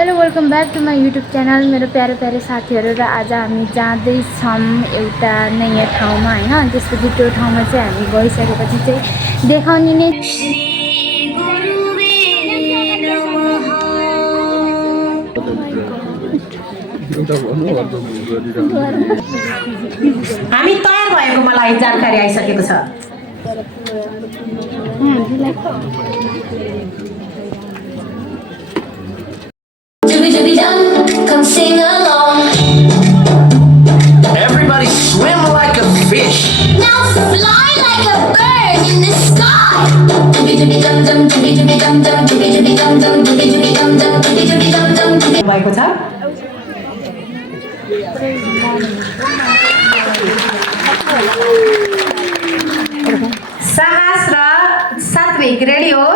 Hello welcome back to my YouTube channel मेरो प्यारो प्यारो साथीहरू र आज हामी जाँदैछौँ एउटा नयाँ ठाउँमा हैन। त्यसपछि त्यो ठाउँमा चाहिँ हामी गइसकेपछि चाहिँ देखाउने नै। हामी तयार भएको मलाई जानकारी आइसकेको छ। Come sing along. Everybody swim like a fish. Now fly like a bird in the sky. Dooby dooby dum dum, dooby dooby dum dum, dooby dooby dum dum, dooby dooby dum dum, dooby dooby dum dum, dooby. भएको छ। साहस र सात्विक रेडी हो।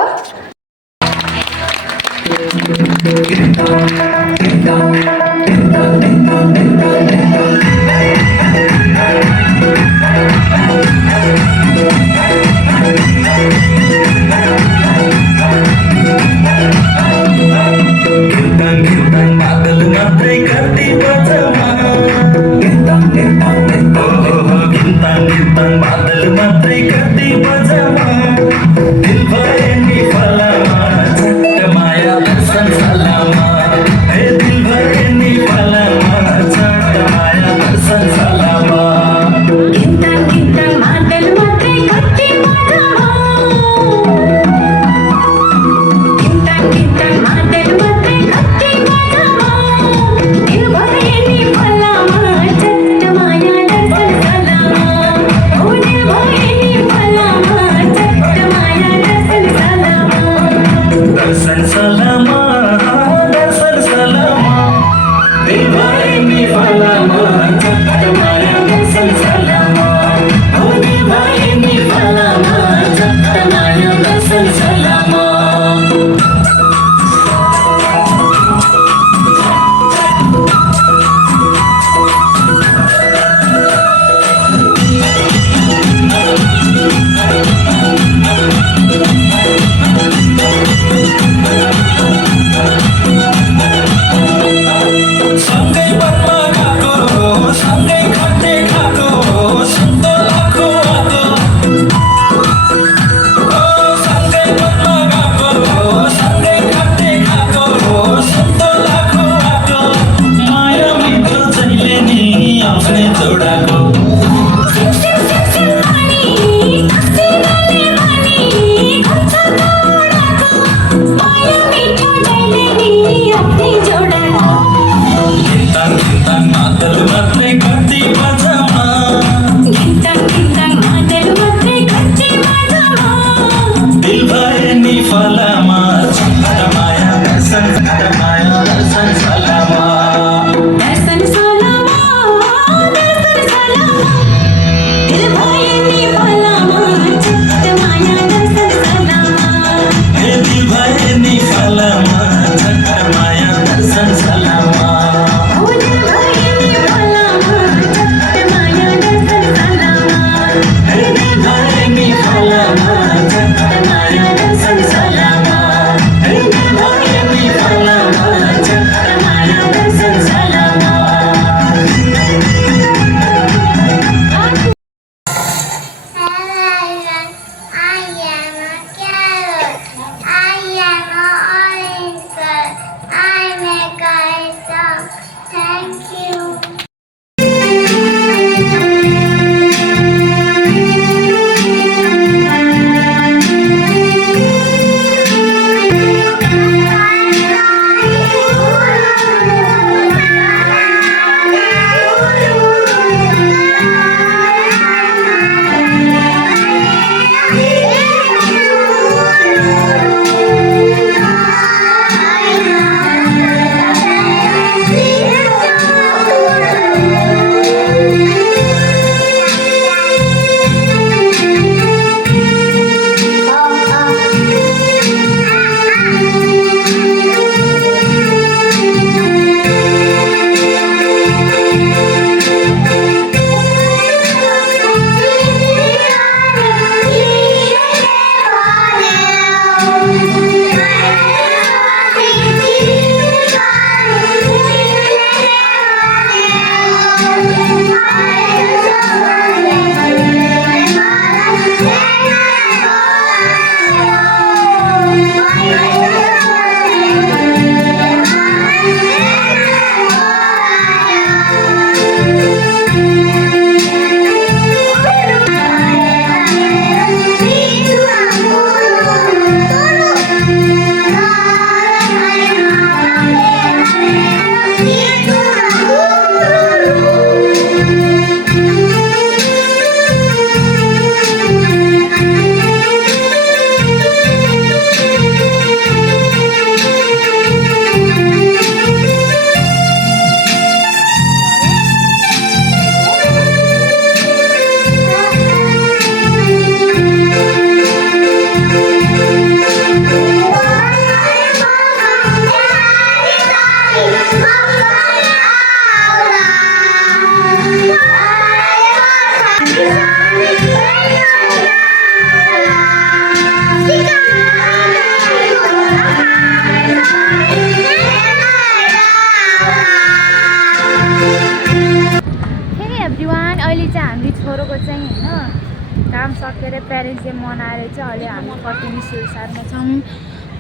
फेरि एभ्रिवान अहिले चाहिँ हामी छोरोको चाहिँ होइन काम सकेर प्यारेन्ट्स डे मनाएर चाहिँ अहिले हामी फर्किने सुरसारमा छौँ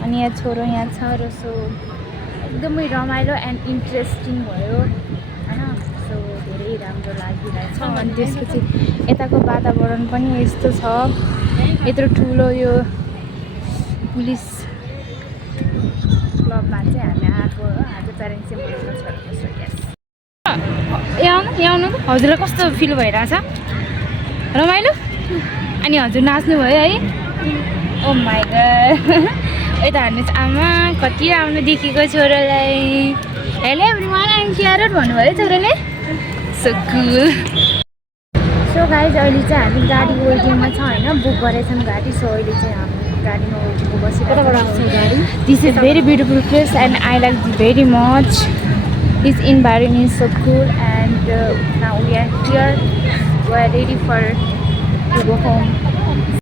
अनि यहाँ छोरो यहाँ छ र सो एकदमै रमाइलो एन्ड इन्ट्रेस्टिङ भयो होइन सो धेरै राम्रो लागिरहेछ अनि त्यसपछि यताको वातावरण पनि यस्तो छ यत्रो ठुलो यो पुलिस क्लबमा चाहिँ हामी आएको हो आज प्यारेन्ट्स डे मनाउन छोडेको सो यस यहाँ आउनु त हजुरलाई कस्तो फिल भइरहेछ रमाइलो अनि हजुर नाच्नु भयो है ओ माई गॉड यता हेर्नुहोस् आमा कति राम्रो देखेको छोरालाई हेलो एभ्रिवान आइम क्यारट भन्नुभयो छोराले सो कुल सो गाइज अहिले चाहिँ हामी गाडी वेटिङमा छ होइन बुक गरेछौँ गाडी सो अहिले चाहिँ हामी गाडीमा वेटिङमा बसेको गाडी this is very beautiful place and I like very much This environment is so cool and now we are here. We are ready to go home.